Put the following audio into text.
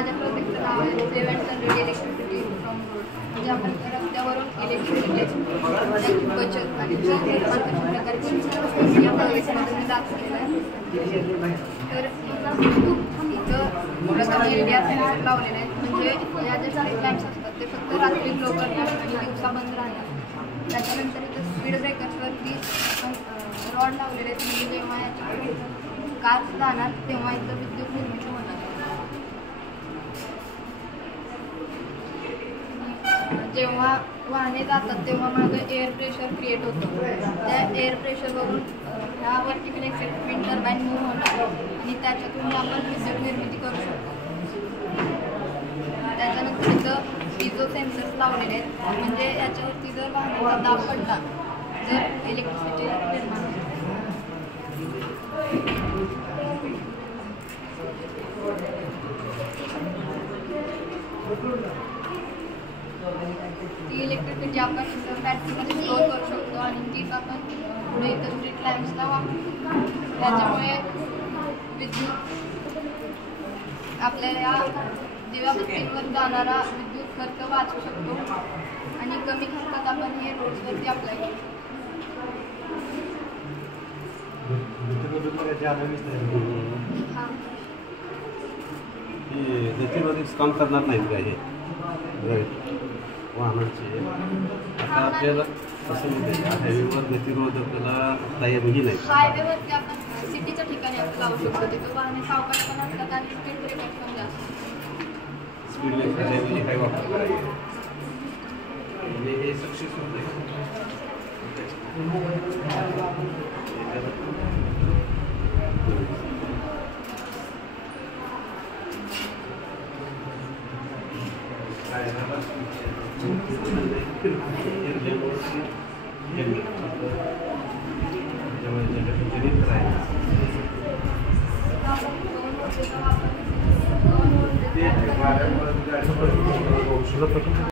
माझ्या प्रोजेक्टचं नाव आहे 700 इलेक्ट्रिसिटी फ्रॉम रोड. म्हणजे आपण रस्त्यावरून इलेक्ट्रिसिटी बचत आणि निर्माण कशा प्रकारे करू या प्रोजेक्टमध्ये मी दाखवलेलं आहे. तर इथं प्रथम इंडिया सेन्सर लावलेले आहेत. म्हणजे या ज्या स्ट्रीट लॅम्प्स असतात ते फक्त रात्री ग्लो करतात आणि दिवसा बंद राहतात. त्याच्यानंतर इथं स्पीड ब्रेकर्सवरती रॉड लावलेले आहेत. म्हणजे जेव्हा याची कार जाणार तेव्हा इथं विद्युत निर्मिती होणार. जेव्हा वाहने जातात तेव्हा मागं एअर प्रेशर क्रिएट होतं. त्या एअर प्रेशरवरून ह्या वर्टिकल एक्सेप्टमेंट टर्बाईन मूव्ह होणार आणि त्याच्यातून आपण विद्युत निर्मिती करू शकतो. त्याच्यानंतर इथं पिझो सेन्सर्स लावलेले आहेत. म्हणजे याच्यावरती जर वाहनाचा दाब पडला जर इलेक्ट्रिसिटी निर्माण होते. ती इलेक्ट्रिसिटी आपण इथं बॅटरीमध्ये स्टोअर करू शकतो आणि तीच आपण पुढे इथं स्ट्रीट लॅम्प्सला वापरू. त्याच्यामुळे विद्युत आपल्याला या दिव्याबत्तींवर जाणारा विद्युत खर्च वाचू शकतो आणि कमी खर्चात आपण हे रोड्सवरती अप्लाय करू शकतो. गतिरोधक काम करणार नाहीत का हे वाहनाचे? आता आपल्याला कसं म्हणजे हायवेवर गतिरोधकाला तयारी नाही. हायवेवरती आपण सिटीच्या ठिकाणी आपण लावू शकतो. तिथं वाहने सावकाश पण असतात आणि स्पीड ब्रेकर्स पण जास्त. स्पीड ब्रेकर काय वापर करायचे म्हणजे हे सक्सेस होते.